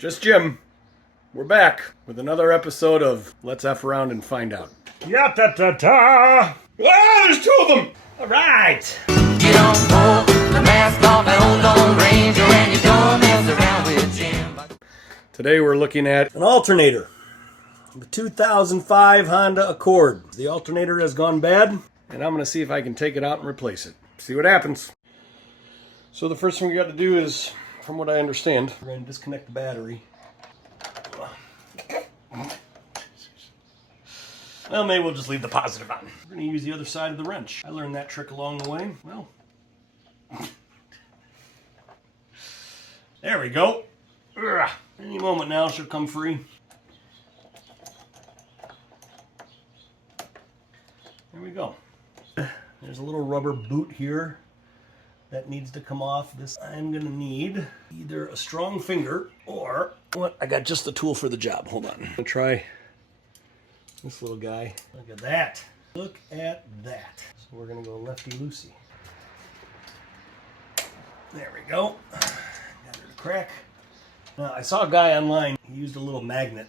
Just Jim. We're back with another episode of Let's F Around and Find Out. Ya-ta-ta-ta! Ah, there's two of them! All right! You don't pull the mask off that old Lone Ranger and you don't mess around with Jim. Today we're looking at an alternator. The 2005 Honda Accord. The alternator has gone bad, and I'm going to see if I can take it out and replace it. See what happens. So the first thing we got to do is, from what I understand, we're going to disconnect the battery. Well, maybe we'll just leave the positive on. We're going to use the other side of the wrench. I learned that trick along the way. Well, there we go. Ugh. Any moment now, she'll come free. There we go. There's a little rubber boot here that needs to come off. This I'm going to need either a strong finger or what? I got just the tool for the job. Hold on. I'm going to try this little guy. Look at that. Look at that. So we're going to go lefty-loosey. There we go. Got her to crack. Now, I saw a guy online. He used a little magnet.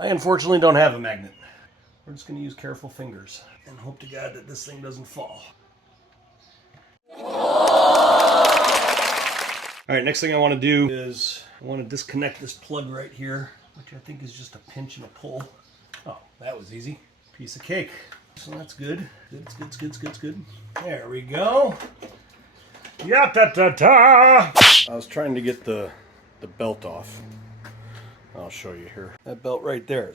I unfortunately don't have a magnet. We're just going to use careful fingers and hope to God that this thing doesn't fall. All right, next thing I want to do is I want to disconnect this plug right here, which I think is just a pinch and a pull. Oh, that was easy. Piece of cake. So that's good. Good. There we go. Ya-ta-ta-ta! I was trying to get the belt off. I'll show you here. That belt right there.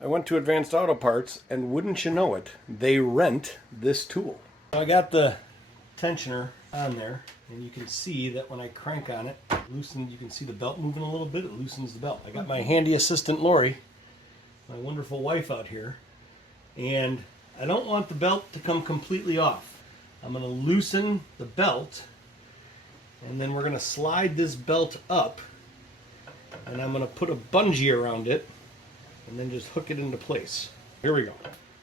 I went to Advanced Auto Parts, and wouldn't you know it, they rent this tool. I got the tensioner on there, and you can see that when I crank on it, you can see the belt moving a little bit, it loosens the belt. I got my handy assistant Lori, my wonderful wife out here, and I don't want the belt to come completely off. I'm going to loosen the belt, and then we're going to slide this belt up, and I'm going to put a bungee around it, and then just hook it into place. Here we go.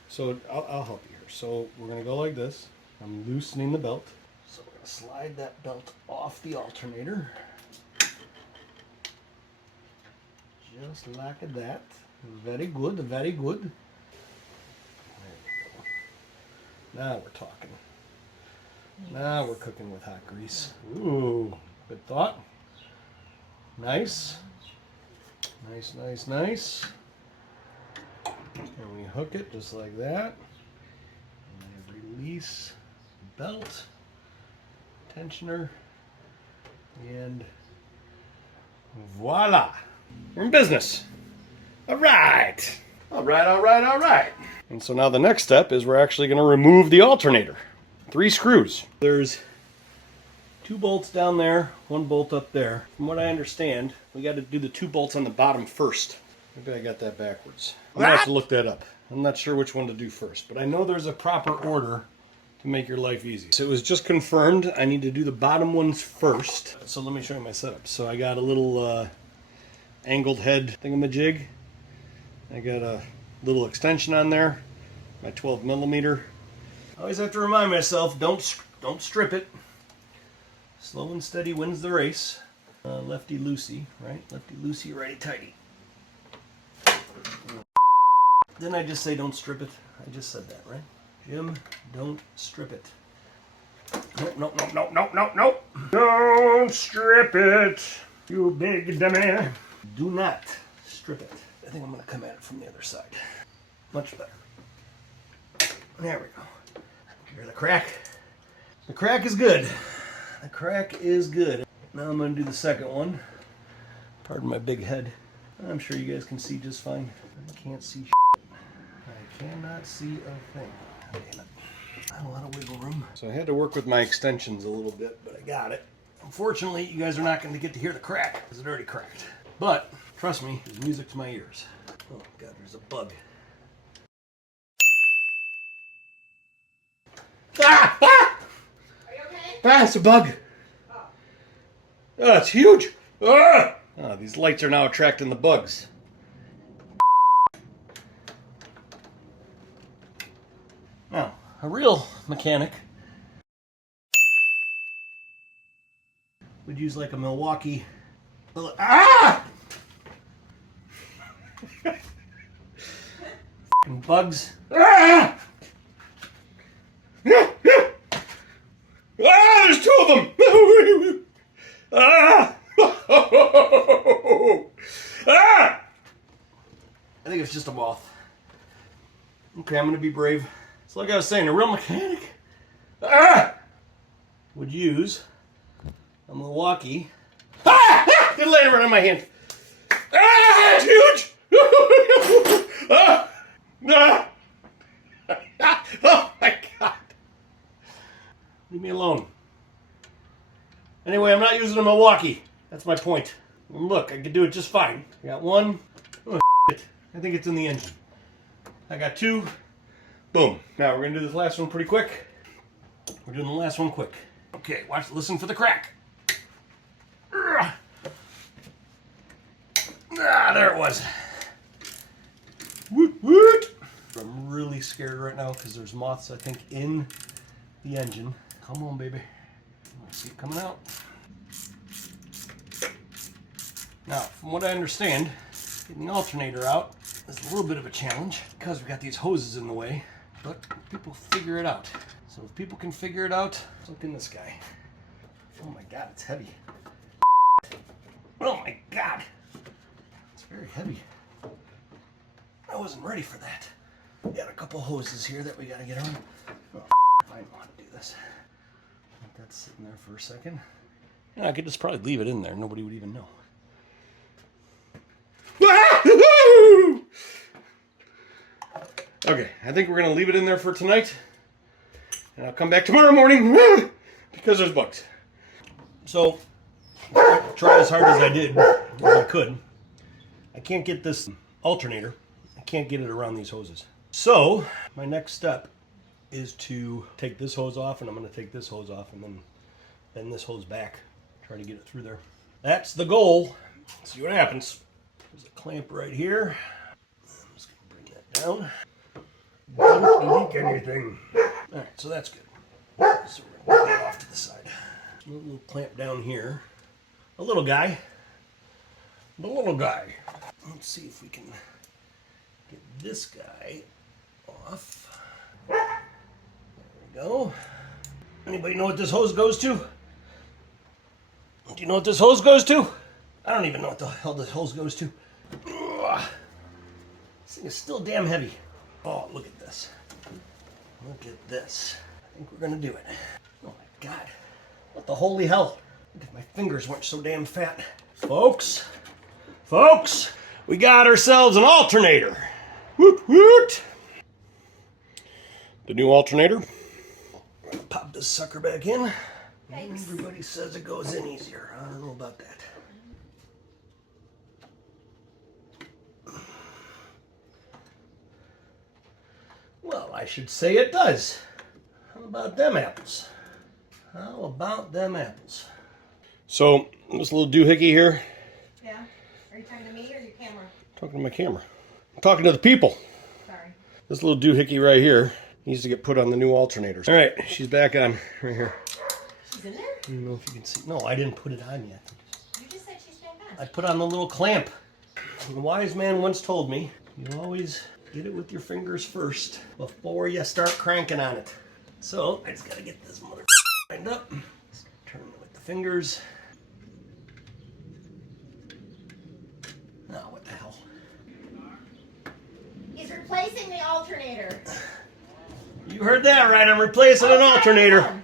So I'll help you here. So we're going to go like this. I'm loosening the belt. So we're going to slide that belt off the alternator. Just like that. Very good, very good. There we go. Now we're talking. Now we're cooking with hot grease. Ooh, good thought. Nice. Nice. And we hook it just like that. And I release the belt, tensioner, and voila! We're in business. All right. And so now the next step is we're actually going to remove the alternator. 3 screws. There's 2 bolts down there, 1 bolt up there. From what I understand, we got to do the 2 bolts on the bottom first. Maybe I got that backwards. I'm going to have to look that up. I'm not sure which one to do first, but I know there's a proper order to make your life easy. So it was just confirmed I need to do the bottom ones first. So let me show you my setup. So I got a little angled head thingamajig. I got a little extension on there, my 12 millimeter. I always have to remind myself, don't strip it. Slow and steady wins the race. Lefty-loosey, right? Lefty-loosey, righty-tighty. Didn't I just say don't strip it? I just said that, right? Jim, don't strip it. No. Don't strip it, you big dummy. Do not strip it. I think I'm going to come at it from the other side. Much better. There we go. Hear the crack? The crack is good. The crack is good. Now I'm going to do the second one. Pardon my big head. I'm sure you guys can see just fine. I can't see shit. I cannot see a thing. Damn it. I have a lot of wiggle room. So I had to work with my extensions a little bit, but I got it. Unfortunately, you guys are not going to get to hear the crack because it already cracked. But, trust me, there's music to my ears. Oh God, there's a bug. Ah! Ah! Are you okay? Ah, it's a bug. Oh, it's huge. Ah! Oh, these lights are now attracting the bugs. Now, a real mechanic would use like a Milwaukee. Ah! bugs. Ah! Ah, there's two of them! Ah! Ah! I think it's just a moth. Okay, I'm gonna be brave. It's like I was saying, a real mechanic would use a Milwaukee. Ah! It landed right on my hand. Ah! It's huge! Ah! Ah! Oh my God! Leave me alone. Anyway, I'm not using a Milwaukee. That's my point. And look, I can do it just fine. I got one. Oh, shit. I think it's in the engine. I got two. Boom. Now we're gonna do this last one pretty quick. We're doing the last one quick. Okay, watch, listen for the crack. Ah, there it was. Woot woot. I'm really scared right now because there's moths, I think, in the engine. Come on, baby. Let's see it coming out. Now, from what I understand, getting the alternator out is a little bit of a challenge because we got these hoses in the way, but people figure it out. So if people can figure it out, look in this guy. Oh my God, it's heavy. Oh my God. It's very heavy. I wasn't ready for that. We got a couple hoses here that we gotta get on. Oh, I know how to do this. Let that sit in there for a second. Yeah, I could just probably leave it in there. Nobody would even know. Okay, I think we're gonna leave it in there for tonight. And I'll come back tomorrow morning because there's bugs. So, try as hard as I did, as I could. I can't get this alternator. I can't get it around these hoses. So, my next step is to take this hose off, and I'm going to take this hose off, and then bend this hose back. Try to get it through there. That's the goal. Let's see what happens. There's a clamp right here. I'm just going to bring that down. Don't leak anything. Alright, so that's good. So we're going to put that off to the side. A little clamp down here. A little guy. The little guy. Let's see if we can get this guy off. There we go. Anybody know what this hose goes to? Do you know what this hose goes to? I don't even know what the hell this hose goes to. Ugh. This thing is still damn heavy. Oh, look at this. Look at this. I think we're gonna do it. Oh my God. What the holy hell? Look if my fingers weren't so damn fat. Folks, we got ourselves an alternator. Woot woot. The new alternator. Pop this sucker back in. Thanks. Everybody says it goes in easier. I don't know about that. Well, I should say it does. How about them apples? How about them apples? So, this little doohickey here. Yeah? Are you talking to me or your camera? Talking to my camera. I'm talking to the people. Sorry. This little doohickey right here needs to get put on the new alternators. All right, she's back on right here. She's in there? I don't know if you can see. No, I didn't put it on yet. You just said she's back on. I put on the little clamp. A wise man once told me, you always get it with your fingers first before you start cranking on it. So, I just gotta get this mother lined up. Just turn it with the fingers. Now, what the hell? He's replacing the alternator. You heard that right, I'm replacing an alternator. I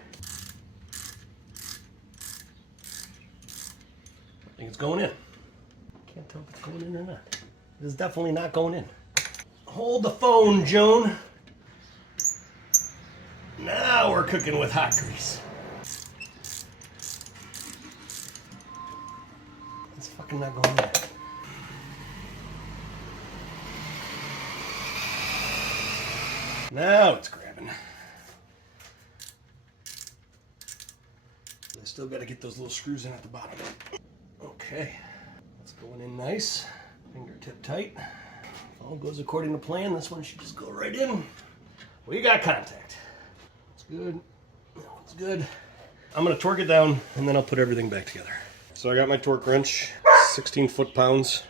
think it's going in. Can't tell if it's going in or not. It is definitely not going in. Hold the phone, Joan. Now we're cooking with hot grease. It's fucking not going in. Now it's grabbing. I still got to get those little screws in at the bottom. Okay, that's going in nice. Fingertip tight. If all goes according to plan, this one should just go right in. We got contact. It's good. It's good. I'm going to torque it down and then I'll put everything back together. So I got my torque wrench, 16 foot-pounds.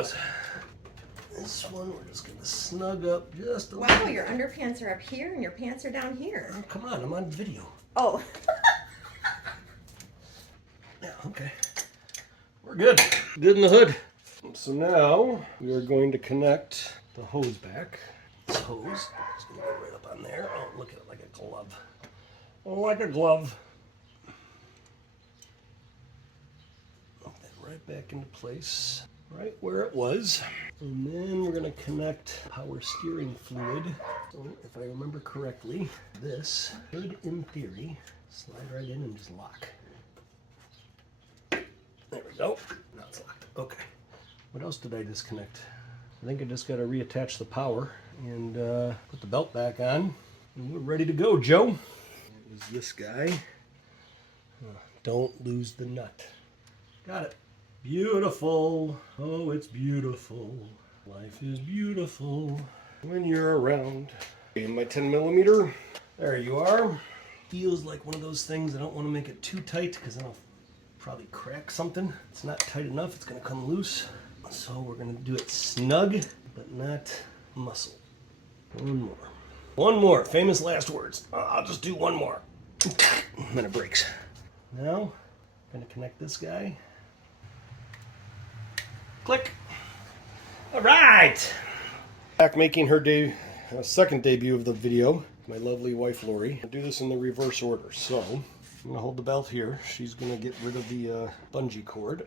was. This one we're just gonna snug up just a Wow, little. your underpants are up here and your pants are down here. Oh, come on, I'm on video. Oh. Yeah, okay. We're good. Good in the hood. So now we are going to connect the hose back. This hose is going to go right up on there. Oh, look at it like a glove. Oh, like a glove. Put that right back into place, right where it was. And then we're going to connect power steering fluid. So if I remember correctly, this should, in theory, slide right in and just lock. There we go. Now it's locked. Okay. What else did I disconnect? I think I just got to reattach the power and put the belt back on. And we're ready to go, Joe. That is this guy. Don't lose the nut. Got it. Beautiful. Oh, it's beautiful. Life is beautiful when you're around. In my 10 millimeter. There you are. Feels like one of those things. I don't want to make it too tight because then I'll probably crack something. It's not tight enough. It's going to come loose. So we're going to do it snug, but not muscle. One more. One more. Famous last words. I'll just do one more. And then it breaks. Now, I'm going to connect this guy. Click. All right. Back making her second debut of the video. My lovely wife, Lori. I'll do this in the reverse order. So, I'm going to hold the belt here. She's going to get rid of the bungee cord.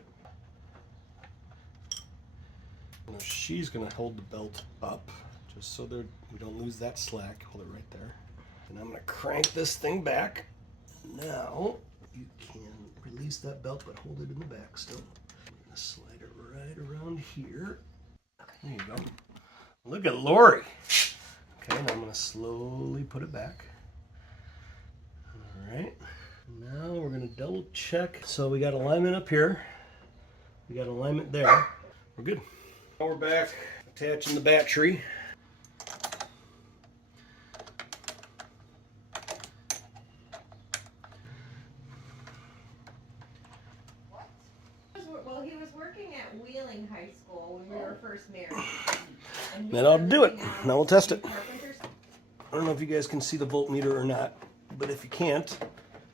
Now she's going to hold the belt up, just so that we don't lose that slack. Hold it right there. And I'm going to crank this thing back. Now, you can release that belt, but hold it in the back still. I'm going to slide it right around here. There you go. Look at Lori. Okay, now I'm going to slowly put it back. All right. Now we're going to double check. So we got alignment up here. We got alignment there. We're good. Now we're back attaching the battery. Well, he was working at Wheeling High School when we were first married. Then I'll do it. Now we'll test it. I don't know if you guys can see the voltmeter or not, but if you can't,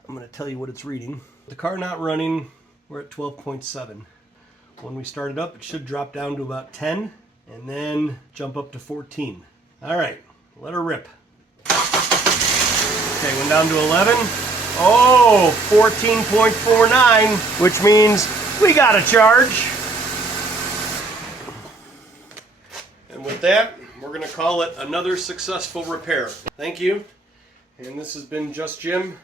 I'm going to tell you what it's reading. The car not running, we're at 12.7. When we start it up, it should drop down to about 10 and then jump up to 14. All right, let her rip. Okay, went down to 11. Oh, 14.49, which means we got a charge. And with that, we're going to call it another successful repair. Thank you. And this has been Just Jim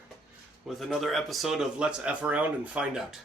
with another episode of Let's F Around and Find Out.